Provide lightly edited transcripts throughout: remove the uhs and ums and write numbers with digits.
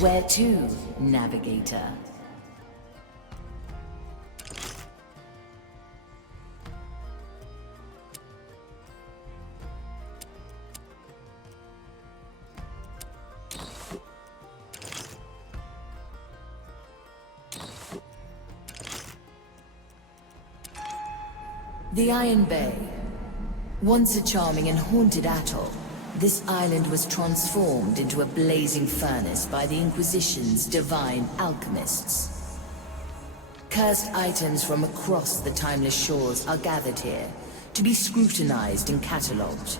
Where to, navigator? The Iron Bay. Once a charming and haunted atoll, this island was transformed into a blazing furnace by the Inquisition's divine alchemists. Cursed items from across the timeless shores are gathered here, to be scrutinized and catalogued.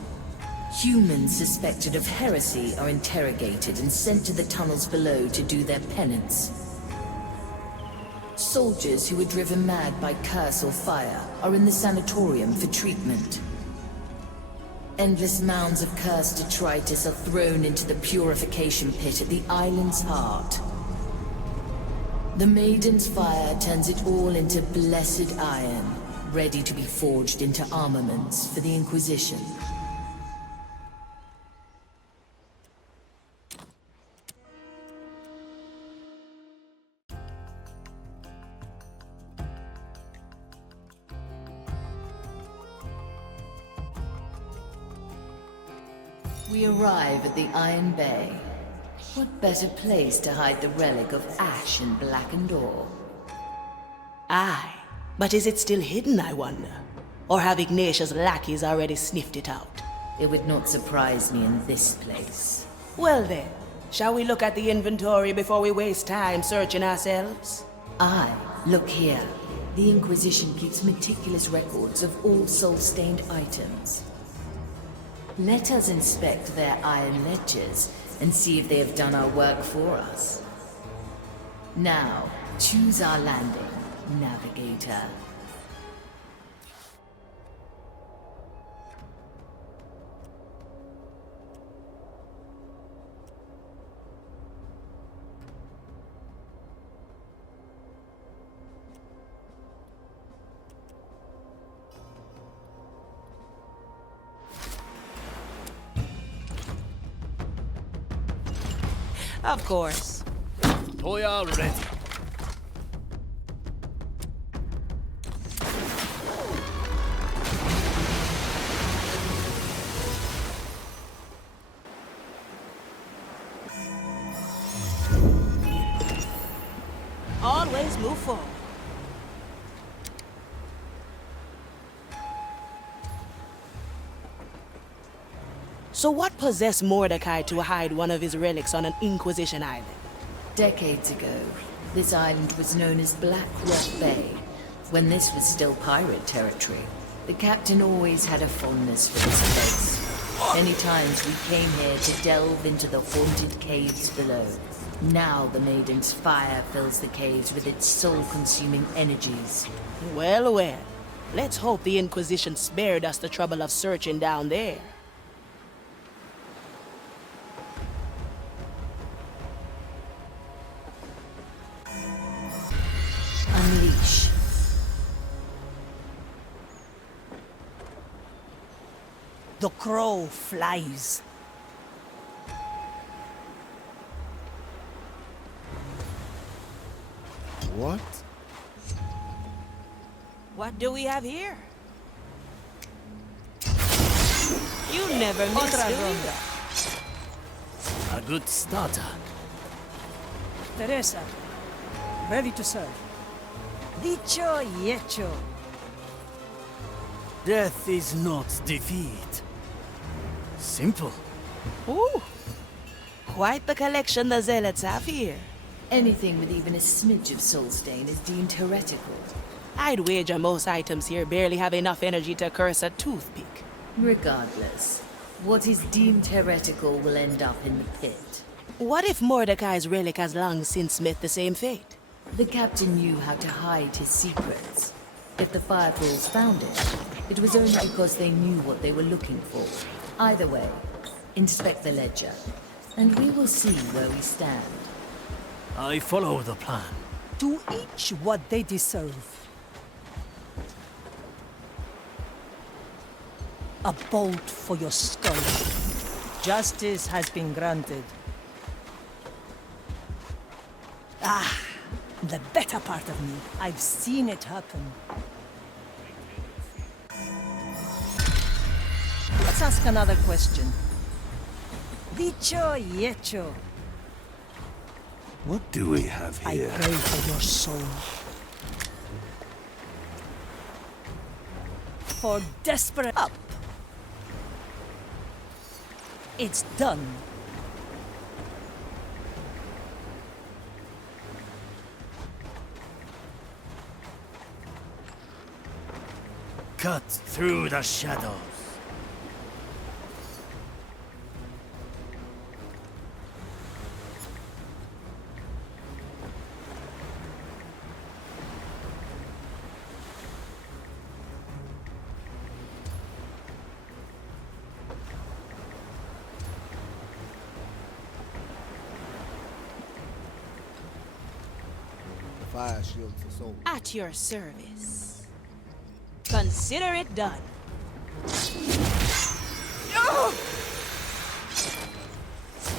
Humans suspected of heresy are interrogated and sent to the tunnels below to do their penance. Soldiers who were driven mad by curse or fire are in the sanatorium for treatment. Endless mounds of cursed detritus are thrown into the purification pit at the island's heart. The Maiden's fire turns it all into blessed iron, ready to be forged into armaments for the Inquisition. We arrive at the Iron Bay. What better place to hide the relic of ash and blackened ore? Aye, but is it still hidden, I wonder? Or have Ignatius' lackeys already sniffed it out? It would not surprise me in this place. Well then, shall we look at the inventory before we waste time searching ourselves? Aye, look here. The Inquisition keeps meticulous records of all soul-stained items. Let us inspect their iron ledgers and see if they have done our work for us. Now, choose our landing, navigator. Of course. Toya ready. Always move forward. So what possessed Mordechai to hide one of his relics on an Inquisition island? Decades ago, this island was known as Black Rock Bay. When this was still pirate territory, the captain always had a fondness for this place. Many times we came here to delve into the haunted caves below. Now the Maiden's fire fills the caves with its soul-consuming energies. Well, well. Let's hope the Inquisition spared us the trouble of searching down there. Unleash. The crow flies. What? What do we have here? You never miss, do you? A good starter. Teresa, ready to serve. Dicho y hecho. Death is not defeat. Simple. Ooh, quite the collection the zealots have here. Anything with even a smidge of soul stain is deemed heretical. I'd wager most items here barely have enough energy to curse a toothpick. Regardless, what is deemed heretical will end up in the pit. What if Mordecai's relic has long since met the same fate? The captain knew how to hide his secrets. If the Firefalls found it, it was only because they knew what they were looking for. Either way, inspect the ledger, and we will see where we stand. I follow the plan. To each what they deserve. A bolt for your skull. Justice has been granted. The better part of me. I've seen it happen. Let's ask another question. Dicho y hecho. What do we have I here? pray for your soul. For desperate up. It's done. Cut through the shadows. Fire shield for soul. At your service. Consider it done.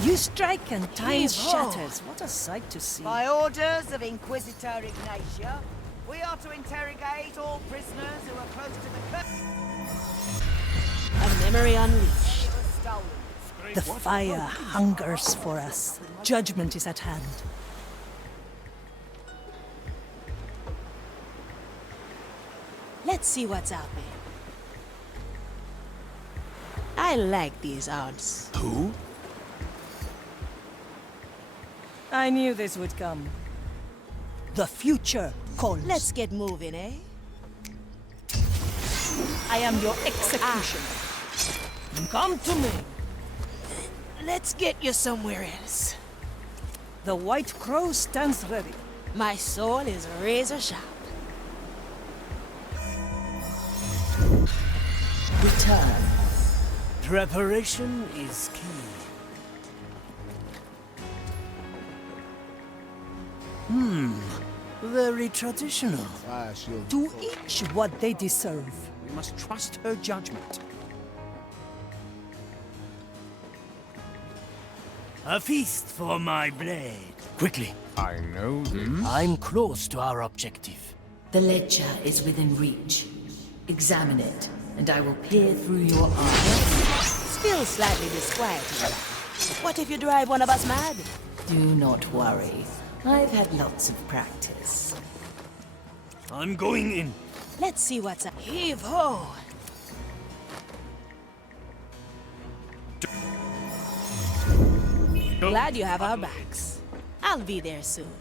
You strike and time Heave-ho. shatters. What a sight to see. By orders of Inquisitor Ignatia, we are to interrogate all prisoners who are close to the A memory unleashed. It was stolen. The fire hungers for us. Judgment is at hand. Let's see what's out there. I like these odds. Who? I knew this would come. The future calls. Let's get moving, eh? I am your executioner. Come to me. Let's get you somewhere else. The White Crow stands ready. My soul is razor sharp. Return. Preparation is key. Very traditional. Fire shield. To each what they deserve. We must trust her judgment. A feast for my blade. Quickly, I know this. I'm close to our objective. The ledger is within reach. Examine it, and I will peer through your eyes. Still slightly disquieting. What if you drive one of us mad? Do not worry. I've had lots of practice. I'm going in. Let's see what's up. Heave ho! Glad you have our backs. I'll be there soon.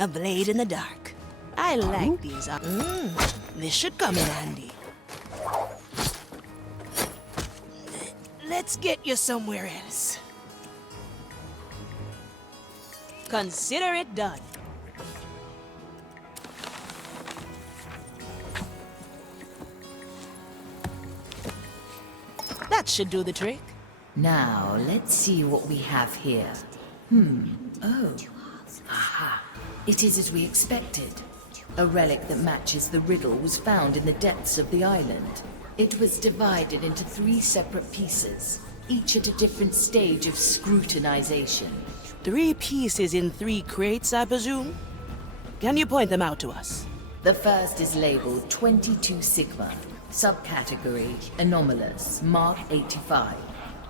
A blade in the dark. I like these. This should come in handy. Let's get you somewhere else. Consider it done. That should do the trick. Now, let's see what we have here. Oh. Aha. It is as we expected. A relic that matches the riddle was found in the depths of the island. It was divided into 3 separate pieces, each at a different stage of scrutinization. 3 pieces in 3 crates, I presume? Can you point them out to us? The first is labeled 22 Sigma, subcategory anomalous, mark 85.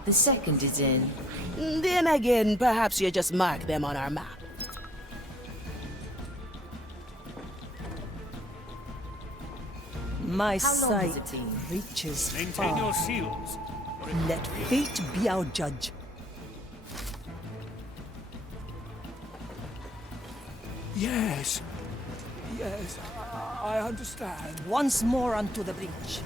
The second is in... Then again, perhaps you just mark them on our map. My How long has it sight been? reaches Maintain your far. shields. Let fate be our judge. Yes. Yes, I understand. Once more onto the breach.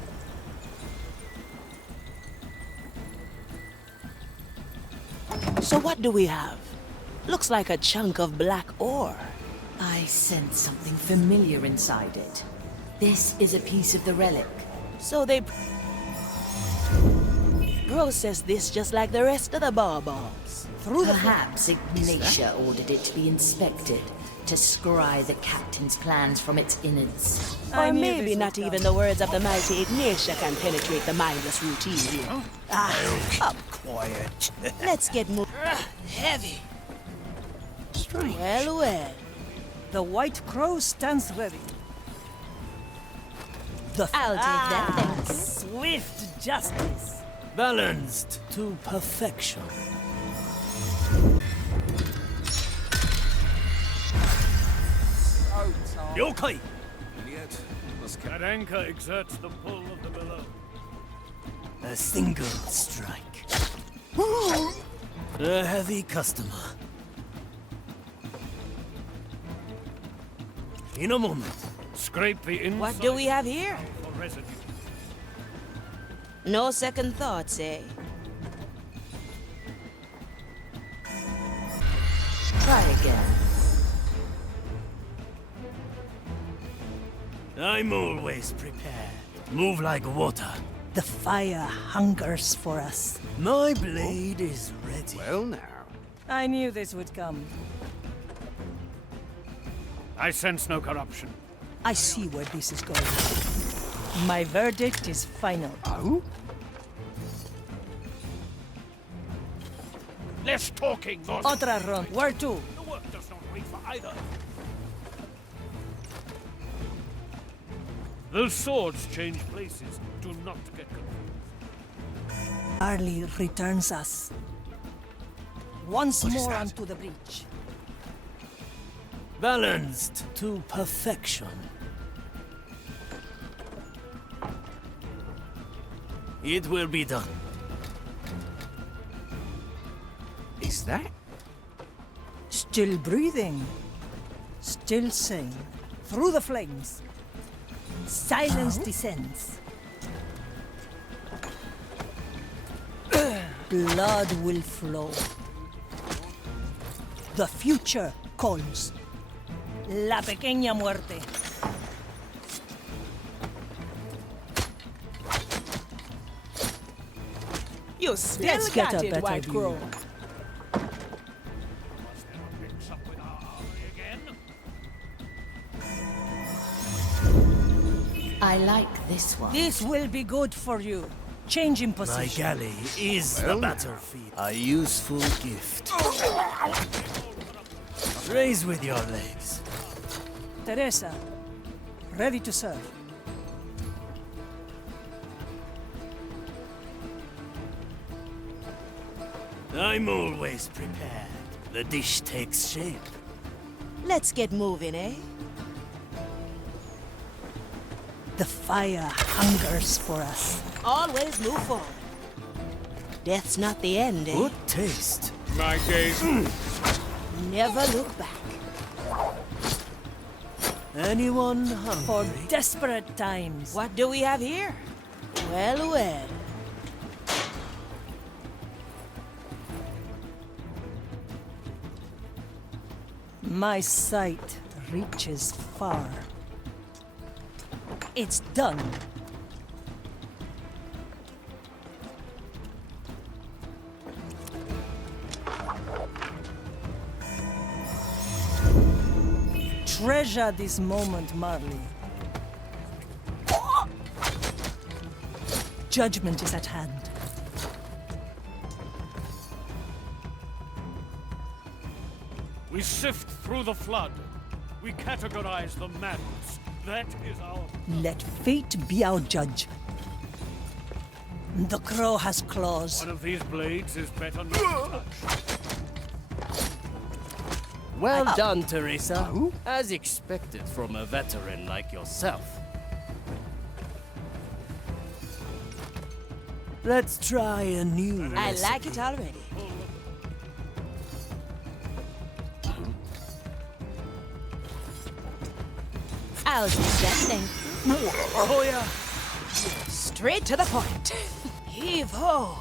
So what do we have? Looks like a chunk of black ore. I sense something familiar inside it. This is a piece of the relic. So they process this just like the rest of the bar balls. Through the Perhaps Ignatia ordered it to be inspected. to scry the captain's plans from its innards. Or knew maybe this not would even come. the words of the mighty Ignatia can penetrate the mindless routine here. Quiet. Let's get moving. Heavy. Strange. Well, well. The White Crow stands ready. I'll take that, thank you. Swift justice. Balanced to perfection. Yokai! And yet, must That anchor exerts the pull of the below. A single strike. A heavy customer. In a moment, scrape the inside. What do we have here? For residue. No second thoughts, eh? Try again. I'm always prepared. Move like water. The fire hungers for us. My blade is ready. well now. I knew this would come. I sense no corruption. I see where this is going. My verdict is final. Oh? Less talking, boss. Otra ronda. Where to? The work does not wait for either. The swords change places. Do not get confused. Arlie returns us. Once What is more that? onto the breach. Balanced to perfection. It will be done. Is that? Still breathing. Still sane. Through the flames. Silence descends. Blood will flow. The future calls. La pequeña muerte. You still Let's get got a it, better White view. Crow. I like this one. This will be good for you. Change in My position. galley is the battlefield. A useful gift. Raise with your legs. Teresa, ready to serve. I'm always prepared. The dish takes shape. Let's get moving, eh? The fire hungers for us. Always move forward. Death's not the end, eh? Good taste. My gaze. Never look back. Anyone For hungry? desperate times. What do we have here? Well, well. My sight reaches far. It's done. Treasure this moment, Marley. Judgment is at hand. We sift through the flood. We categorize the madness. That is our... Let fate be our judge. The crow has claws. One of these blades is better not touched. Well done, Teresa. As expected from a veteran like yourself. Let's try a new I recipe. like it already. I'll take that thing. Oh, yeah. Straight to the point. Heave ho.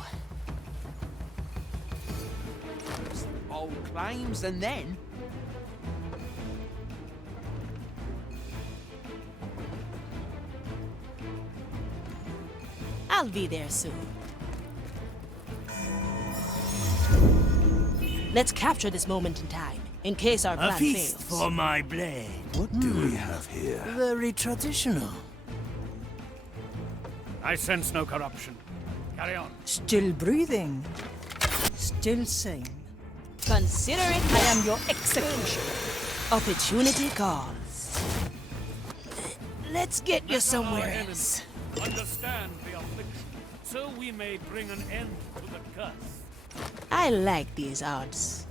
Old claims and then... I'll be there soon. Let's capture this moment in time. in case our A plan feast fails. for my blade. What do we have here? Very traditional. I sense no corruption. Carry on. Still breathing. Still sane. Consider it I am your executioner. opportunity calls. Let's get you Our somewhere enemies else. understand the affliction, so we may bring an end to the curse. I like these odds.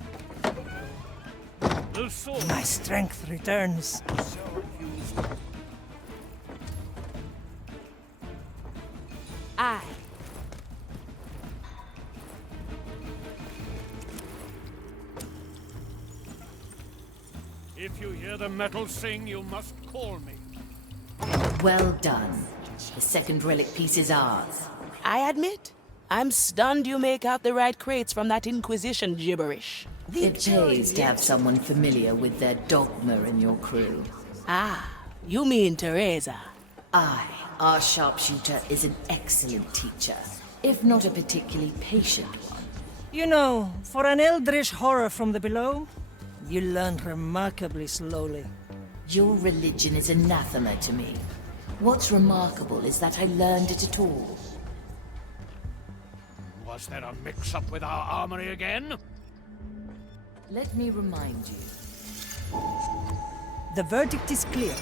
The sword My strength returns. I. If you hear the metal sing, you must call me. Well done. The second relic piece is ours. I admit, I'm stunned you make out the right crates from that Inquisition gibberish. It pays to have someone familiar with their dogma in your crew. Ah, you mean Teresa. Our sharpshooter, is an excellent teacher, if not a particularly patient one. You know, for an eldritch horror from the below, you learn remarkably slowly. Your religion is anathema to me. What's remarkable is that I learned it at all. Was there a mix-up with our armory again? Let me remind you. The verdict is clear.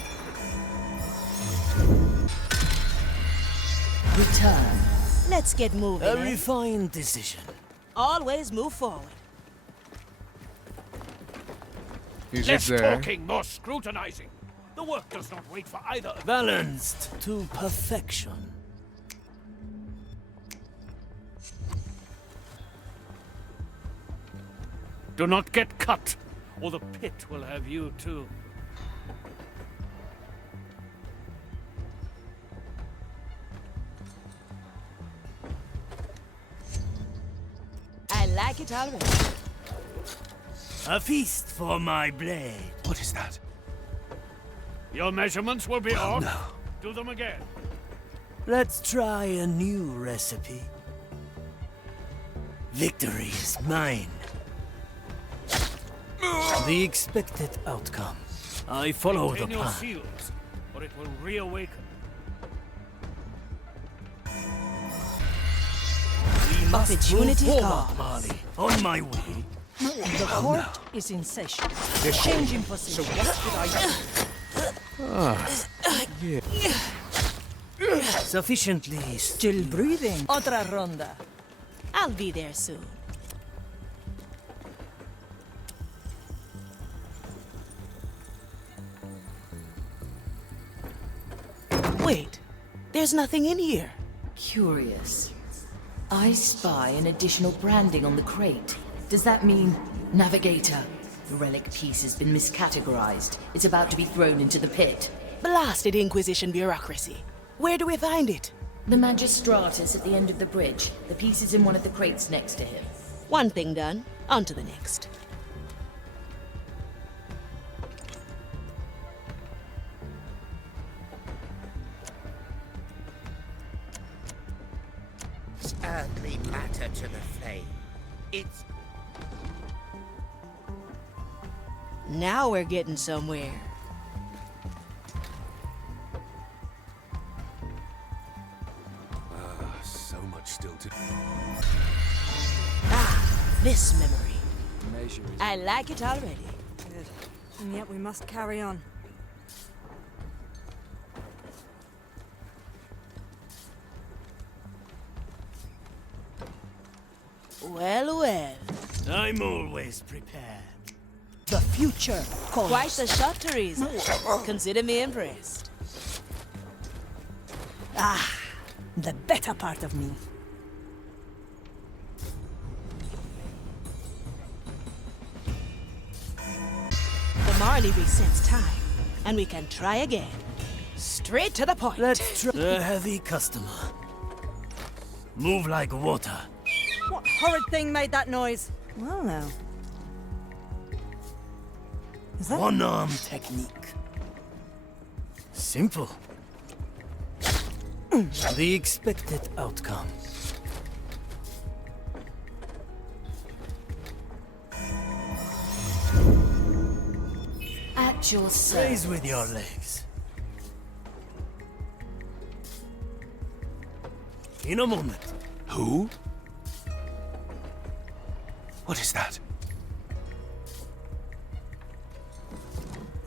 Return. Let's get moving. A eh? refined decision. Always move forward. Is Less it there? talking, more scrutinizing. The work does not wait for either. Balanced to perfection. Do not get cut, or the pit will have you too. I like it already. A feast for my blade. What is that? Your measurements will be off. no. Do them again. Let's try a new recipe. Victory is mine. The expected outcome. I follow the Maintain your plan. seals, or it will reawaken. We must move Opportunity forward, calls. Marley. On my way. The court is in session. Changing position. Sufficiently Still breathing. Otra ronda. I'll be there soon. Wait, there's nothing in here. Curious. I spy an additional branding on the crate. Does that mean Navigator? The relic piece has been miscategorized. It's about to be thrown into the pit. Blasted Inquisition bureaucracy. Where do we find it? The Magistratus at the end of the bridge. The piece is in one of the crates next to him. One thing done, on to the next. Earthly matter to the flame. It's Now we're getting somewhere. So much still to... This memory. Measure is... I like it already. Good. And yet we must carry on. Well, well. I'm always prepared. The future calls. Quite the shot, Teresa. Consider me impressed. The better part of me. The Marley resets time, and we can try again. Straight to the point. Let's try. A heavy customer. Move like water. What horrid thing made that noise? Well now. Is that... One-arm technique. Simple. The expected outcome. At your service. Raise with your legs. In a moment. Who? What is that?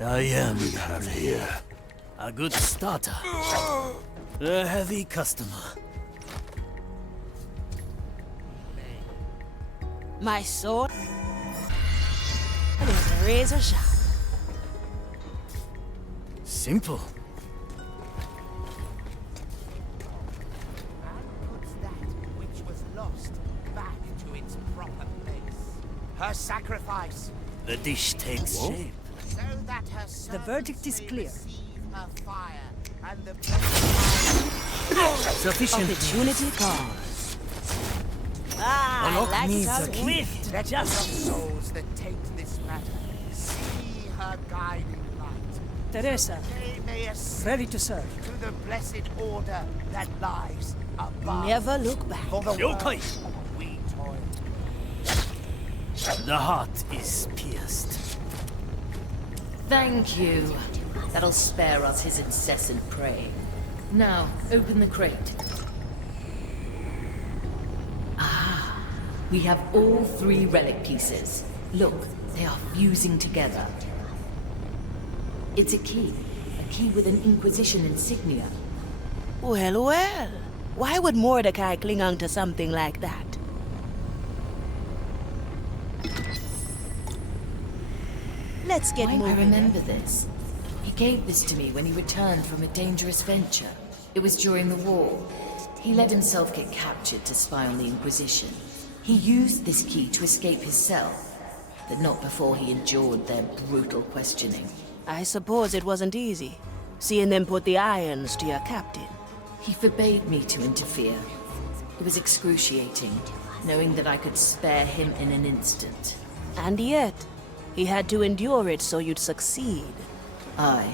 I am We have here. a good starter. A heavy customer. My sword is razor sharp. Simple. Puts that which was lost back to its proper place. Her sacrifice, The dish takes shape. so that her The verdict is servants may clear. receive her fire and the Sufficient. Opportunity calls. Ah, Unlock I like needs some a key. swift let the justice. souls that take this matter see her guiding light. Teresa, They may ascend ready to serve. to the blessed order that lies above. Never look back. For the Yokai. world we toil. The heart is pierced. Thank you. That'll spare us his incessant prey. Now, open the crate. Ah, we have all 3 relic pieces. Look, they are fusing together. It's a key with an Inquisition insignia. Well, well. Why would Mordecai cling on to something like that? Let's get Why, moving. I remember this. He gave this to me when he returned from a dangerous venture. It was during the war. He let himself get captured to spy on the Inquisition. He used this key to escape his cell, but not before he endured their brutal questioning. I suppose it wasn't easy, seeing them put the irons to your captain. He forbade me to interfere. It was excruciating, knowing that I could spare him in an instant. And yet, he had to endure it so you'd succeed. I,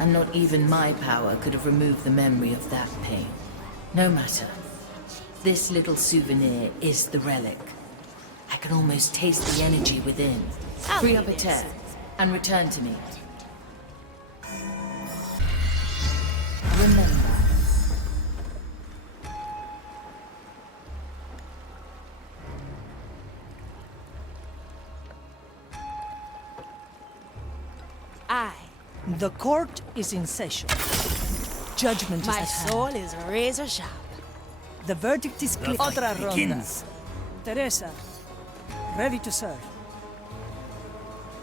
and not even my power could have removed the memory of that pain. No matter. This little souvenir is the relic. I can almost taste the energy within. Free up a tear, and return to me. Remember. The court is in session. Judgment is My at hand. soul is razor sharp. The verdict is clear. fight Otra ronda. begins. Teresa, ready to serve.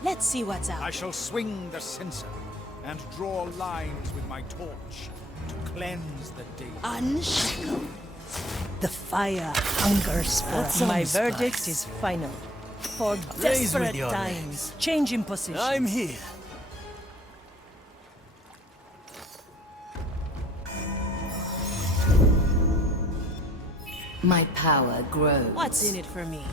Let's see what's I out. shall swing the censer and draw lines with my torch to cleanse the day. Unshackled. The fire hungers for That's some my spice. verdict is final. For Raise with desperate your times, change in position. I'm here. My power grows. What's in it for me?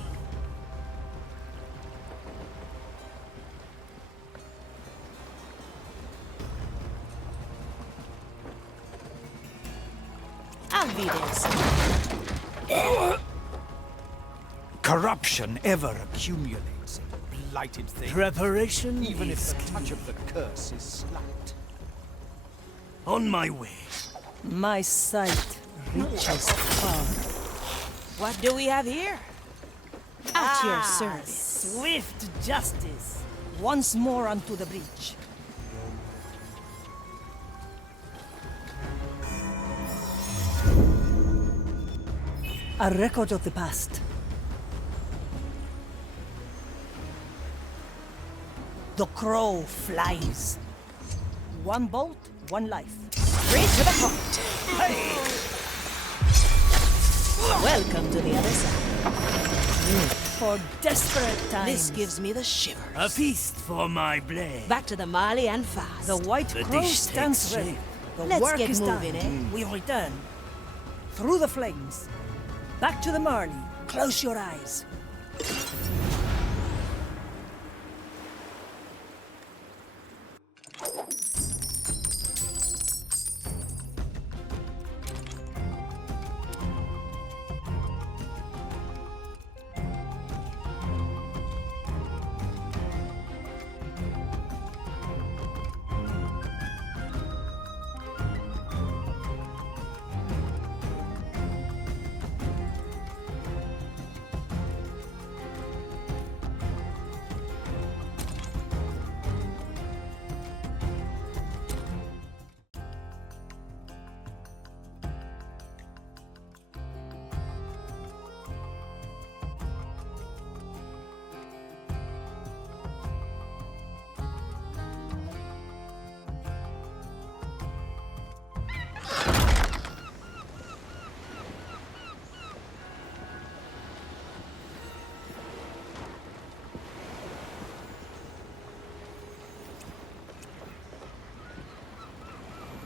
I'll be there. Corruption ever accumulates in blighted things, Preparation even if is the touch of the curse is slight. on my way. My sight reaches far. What do we have here? At your service. Swift justice. Once more unto the breach. A record of the past. The crow flies. One bolt, one life. Straight to the heart. Welcome to the other side. For desperate times. This gives me the shivers. A feast for my blade. Back to the Mali and fast. The white The crow dish stands takes ready. shape. The Let's work get is moving, done. We return. Through the flames. Back to the Marley. Close your eyes.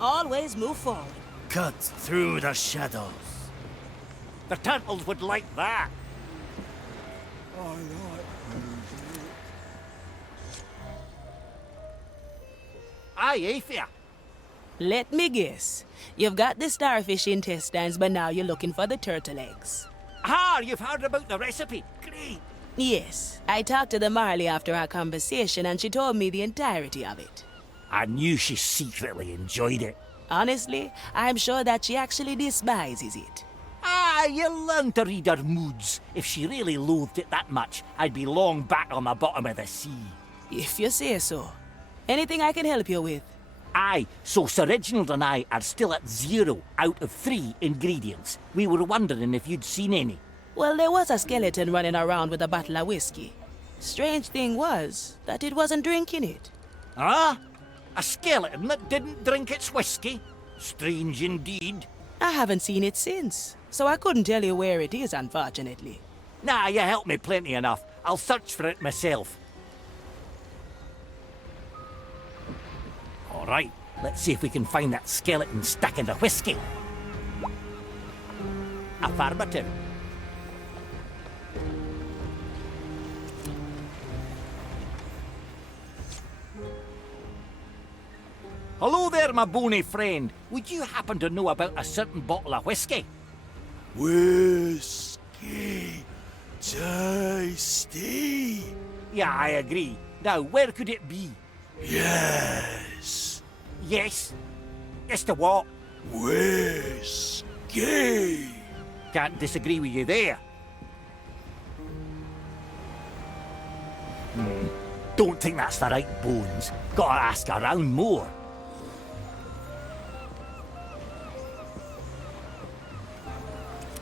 Always move forward. Cut through the shadows. The turtles would like that. Aye, Afia. Let me guess. You've got the starfish intestines, but now you're looking for the turtle eggs. Ah, you've heard about the recipe. Great. Yes, I talked to the Marley after our conversation and she told me the entirety of it. I knew she secretly enjoyed it. Honestly, I'm sure that she actually despises it. Ah, you learn to read her moods. If she really loathed it that much, I'd be long back on the bottom of the sea. If you say so. Anything I can help you with? Aye, so Sir Reginald and I are still at 0 out of 3 ingredients. We were wondering if you'd seen any. Well, there was a skeleton running around with a bottle of whiskey. Strange thing was that it wasn't drinking it. Ah? A skeleton that didn't drink its whiskey? Strange indeed. I haven't seen it since, so I couldn't tell you where it is, unfortunately. Nah, you helped me plenty enough. I'll search for it myself. All right, let's see if we can find that skeleton stuck in the whiskey. Affirmative. Hello there, my bony friend. Would you happen to know about a certain bottle of whiskey? Whiskey. Tasty. Yeah, I agree. Now, where could it be? Yes. Yes? Yes to what? Whiskey. Can't disagree with you there. Don't think that's the right bones. Gotta ask around more.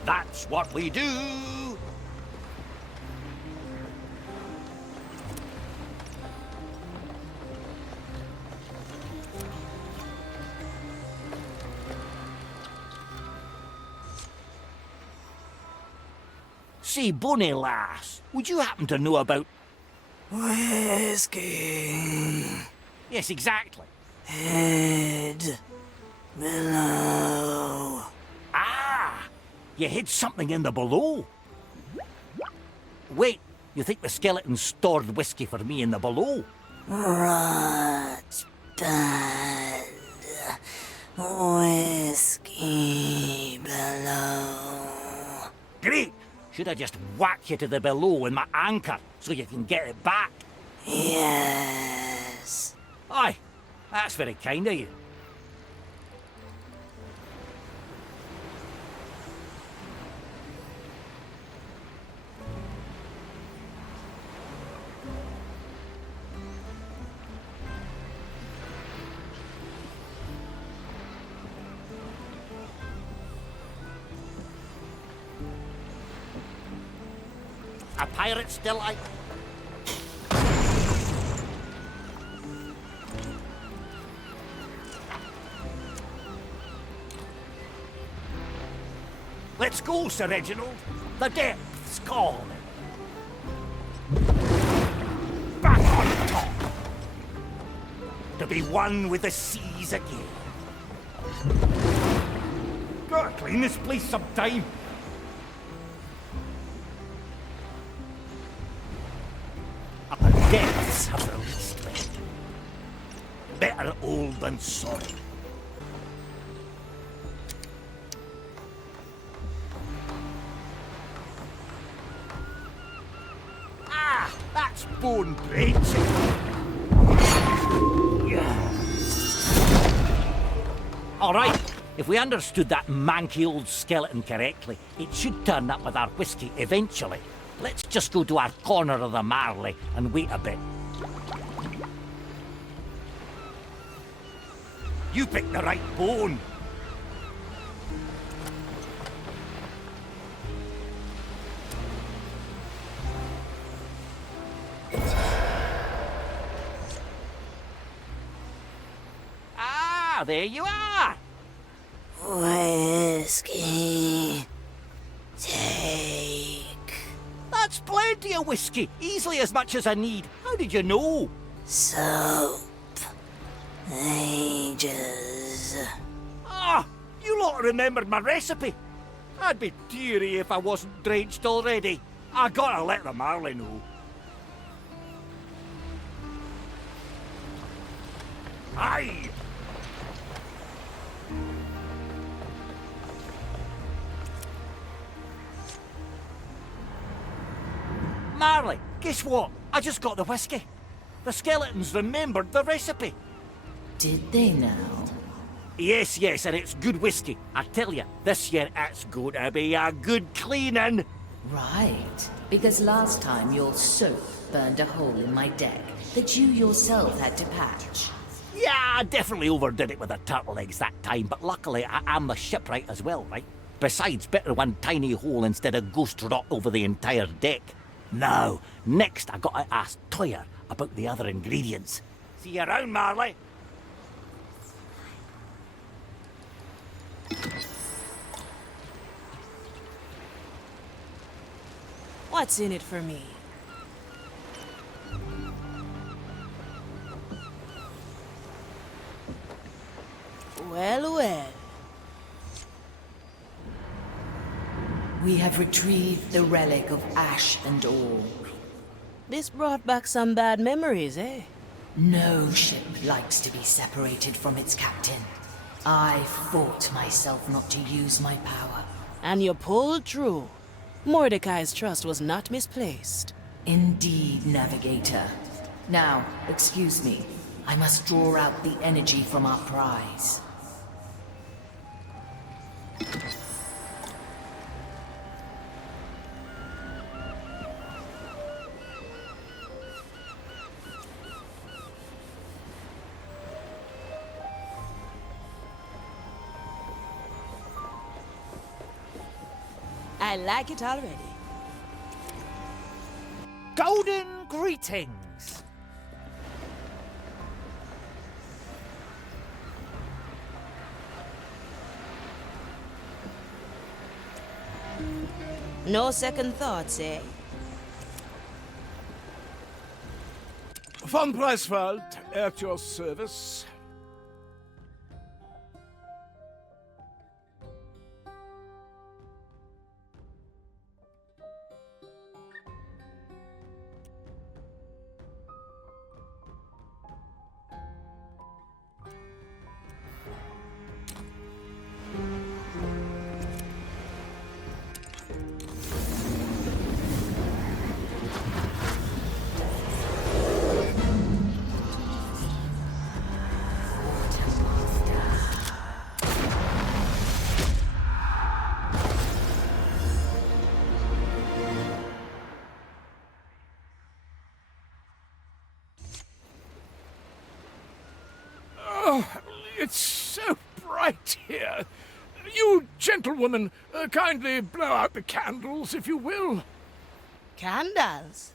That's what we do! Say, bonny lass, would you happen to know about... Whiskey. Yes, exactly. Head below. Ah! You hid something in the below. Wait, you think the skeleton stored whiskey for me in the below? Rot bad. Whiskey below. Great! Should I just whack you to the below with my anchor so you can get it back? Yes. Aye, that's very kind of you. A pirate's delight. Let's go, Sir Reginald. The depths call. Back on top. To be one with the seas again. Gotta clean this place sometime. The depths have the least left. Better old than sorry. Ah, that's bone breaking. All right, if we understood that manky old skeleton correctly, it should turn up with our whiskey eventually. Let's just go to our corner of the Marley and wait a bit. You picked the right bone. Ah, there you are. Whiskey. Take. That's plenty of whiskey. Easily as much as I need. How did you know? Soap. Ages. Ah, you lot remembered my recipe. I'd be teary if I wasn't drenched already. I gotta let the Marley know. Aye! Marley, guess what? I just got the whiskey. The skeletons remembered the recipe. Did they now? Yes, yes, and it's good whiskey. I tell you, this year it's going to be a good cleaning. Right. Because last time your soap burned a hole in my deck that you yourself had to patch. Yeah, I definitely overdid it with the turtle eggs that time, but luckily I'm the shipwright as well, right? Besides, better one tiny hole instead of ghost rot over the entire deck. Now, next I gotta ask Toyer about the other ingredients. See you around, Marley. What's in it for me? Well, well. We have retrieved the relic of ash and ore. This brought back some bad memories, eh? No ship likes to be separated from its captain. I fought myself not to use my power. And you pulled through. Mordechai's trust was not misplaced. Indeed, Navigator. Now, excuse me. I must draw out the energy from our prize. I like it already. Golden greetings. No second thoughts, eh? Von Preiswald, at your service. It's so bright here. You gentlewomen, kindly blow out the candles, if you will. Candles?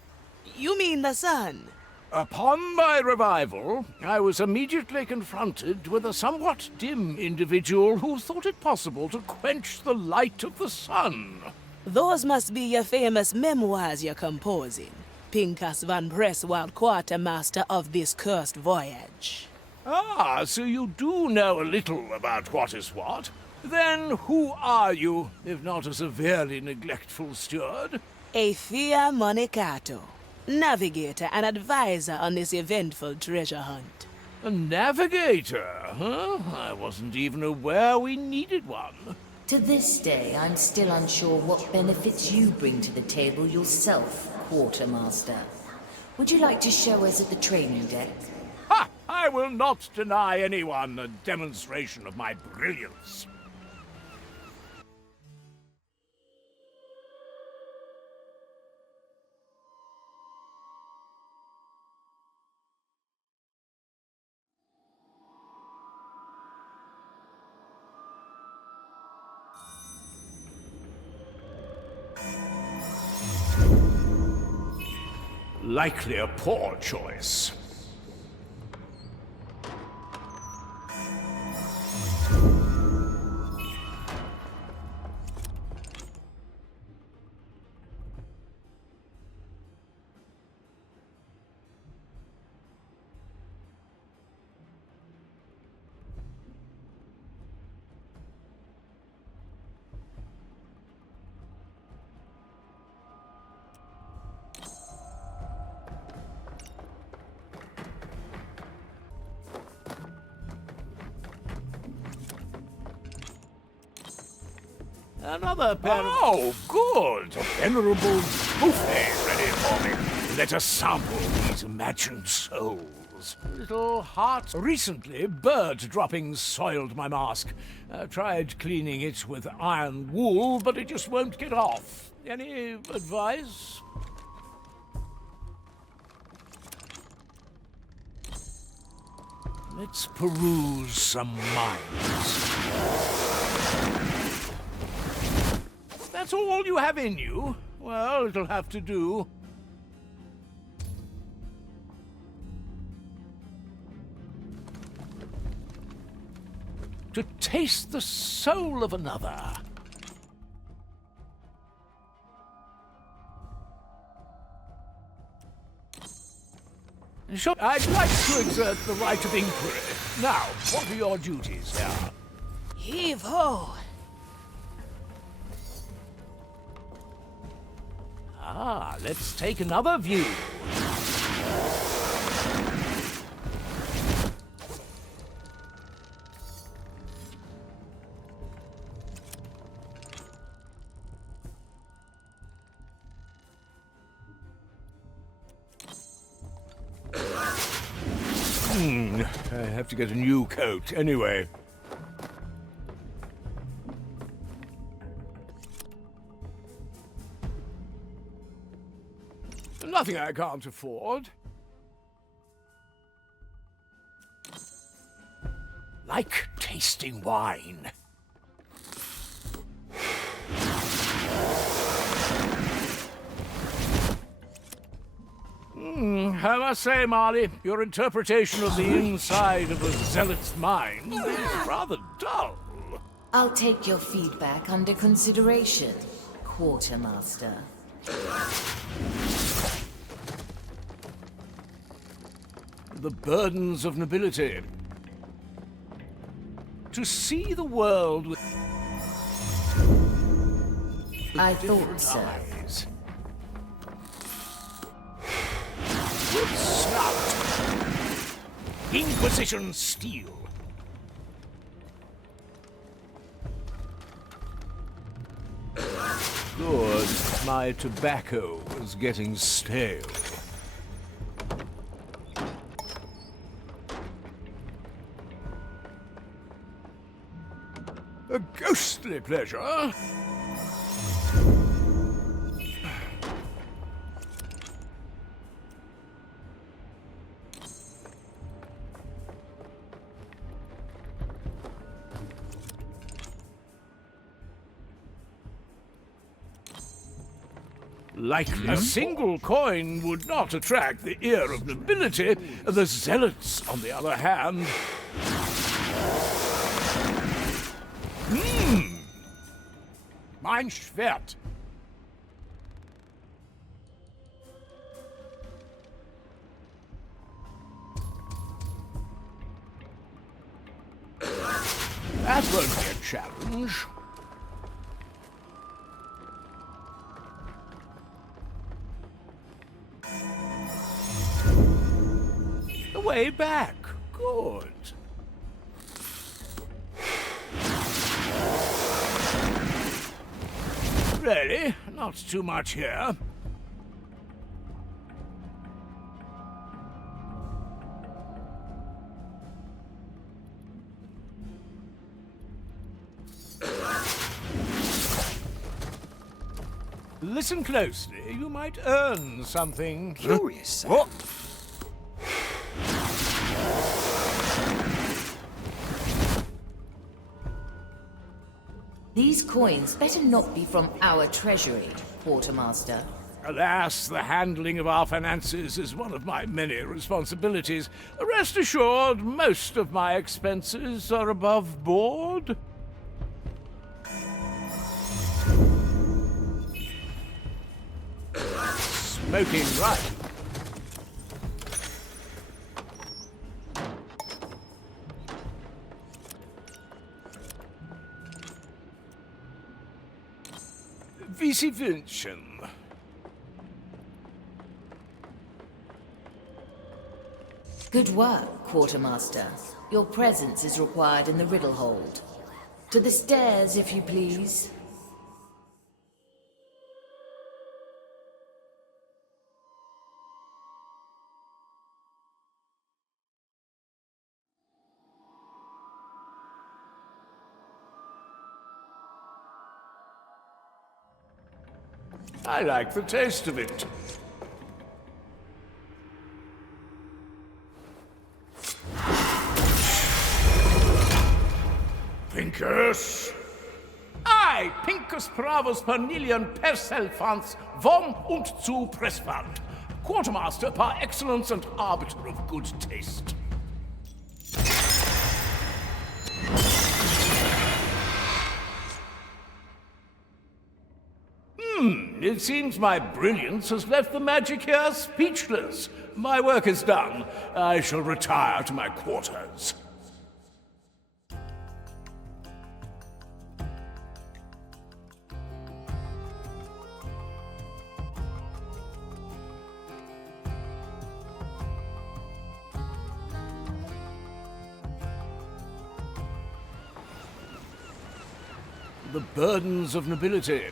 You mean the sun? Upon my revival, I was immediately confronted with a somewhat dim individual who thought it possible to quench the light of the sun. Those must be your famous memoirs you're composing. Pincus van Presswald, quartermaster of this cursed voyage. Ah, so you do know a little about what is what. Then who are you, if not a severely neglectful steward? Afia Monicato, navigator and advisor on this eventful treasure hunt. A navigator, huh? I wasn't even aware we needed one. To this day, I'm still unsure what benefits you bring to the table yourself, Quartermaster. Would you like to show us at the training deck? Ha! I will not deny anyone a demonstration of my brilliance. Likely a poor choice. Another pair of... Oh, good! A venerable buffet ready for me. Let us sample these imagined souls. Little heart. Recently, bird droppings soiled my mask. Tried cleaning it with iron wool, but it just won't get off. Any advice? Let's peruse some minds. That's all you have in you? Well, it'll have to do. To taste the soul of another. Sure, I'd like to exert the right of inquiry. Now, what are your duties here? Heave-ho! Ah, let's take another view. I have to get a new coat anyway. Nothing I can't afford. Like tasting wine. I must say, Marley, your interpretation of the inside of a zealot's mind is rather dull. I'll take your feedback under consideration, Quartermaster. The burdens of nobility. To see the world with I thought so. eyes. Good snout. Inquisition steel. Good. My tobacco is getting stale. A ghostly pleasure. Like a single coin would not attract the ear of nobility, the zealots, on the other hand... Mein Schwert! That won't be a challenge. The way back. Good. Really? Not too much here. Listen closely. You might earn something. Curious, sir. Oh. These coins better not be from our treasury, Quartermaster. Alas, the handling of our finances is one of my many responsibilities. Rest assured, most of my expenses are above board. Smoking right. Inquisition. Good work, Quartermaster. Your presence is required in the riddle hold. To the stairs, if you please. I like the taste of it. Pincus? I, Pincus Pravus Pernilian Perselfans von und zu Presswald, quartermaster par excellence and arbiter of good taste. It seems my brilliance has left the magic here speechless. My work is done. I shall retire to my quarters. The burdens of nobility.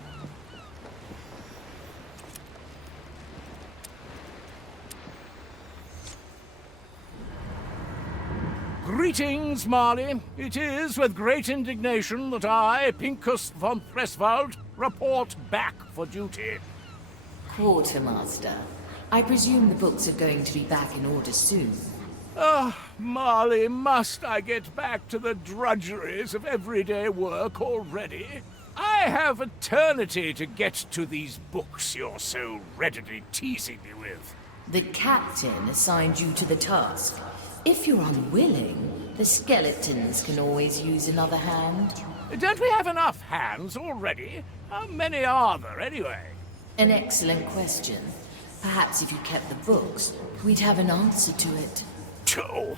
Greetings, Marley. It is with great indignation that I, Pincus von Presswald, report back for duty. Quartermaster, I presume the books are going to be back in order soon. Ah, Marley, must I get back to the drudgeries of everyday work already? I have eternity to get to these books you're so readily teasing me with. The captain assigned you to the task. If you're unwilling, the skeletons can always use another hand. Don't we have enough hands already? How many are there, anyway? An excellent question. Perhaps if you kept the books, we'd have an answer to it. Oh.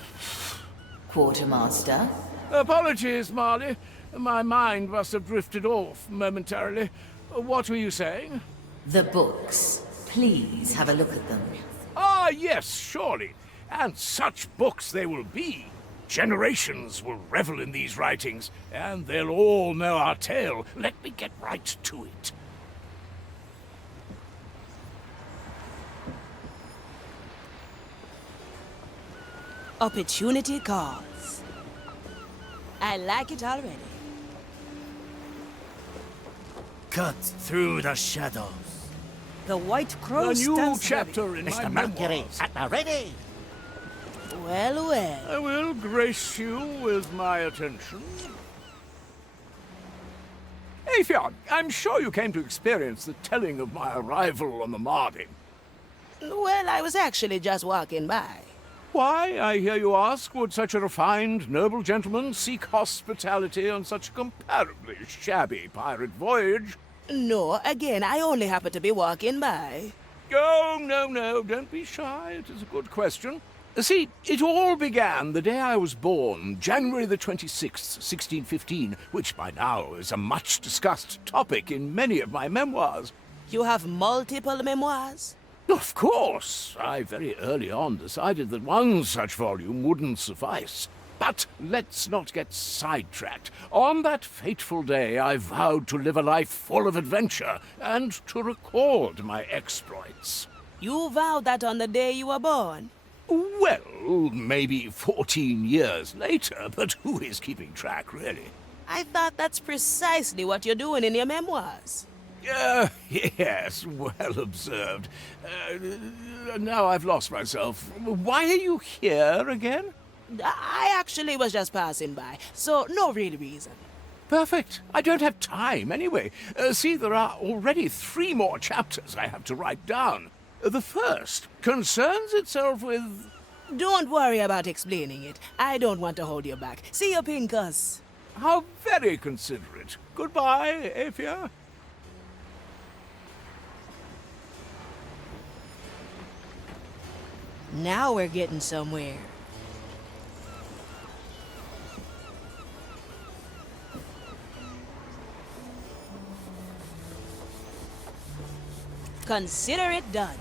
Quartermaster? Apologies, Marley. My mind must have drifted off momentarily. What were you saying? The books. Please have a look at them. Ah, yes, surely. And such books they will be. Generations will revel in these writings, and they'll all know our tale. Let me get right to it. Opportunity calls. I like it already. Cut through the shadows. The White Crow A new stands chapter in Mr. my Mercury, memoirs. at the ready. Well, well. I will grace you with my attention. Afia, I'm sure you came to experience the telling of my arrival on the Mardi. Well, I was actually just walking by. Why, I hear you ask, would such a refined, noble gentleman seek hospitality on such a comparably shabby pirate voyage? No, again, I only happened to be walking by. Oh, no, don't be shy. It is a good question. See, it all began the day I was born, January the 26th, 1615, which by now is a much-discussed topic in many of my memoirs. You have multiple memoirs? Of course. I very early on decided that one such volume wouldn't suffice. But let's not get sidetracked. On that fateful day, I vowed to live a life full of adventure and to record my exploits. You vowed that on the day you were born? Well, maybe 14 years later, but who is keeping track, really? I thought that's precisely what you're doing in your memoirs. Yes, well observed. Now I've lost myself. Why are you here again? I actually was just passing by, so no real reason. Perfect. I don't have time anyway. See, there are already 3 more chapters I have to write down. The first concerns itself with... Don't worry about explaining it. I don't want to hold you back. See you, Pincus. How very considerate. Goodbye, Afia. Now we're getting somewhere. Consider it done.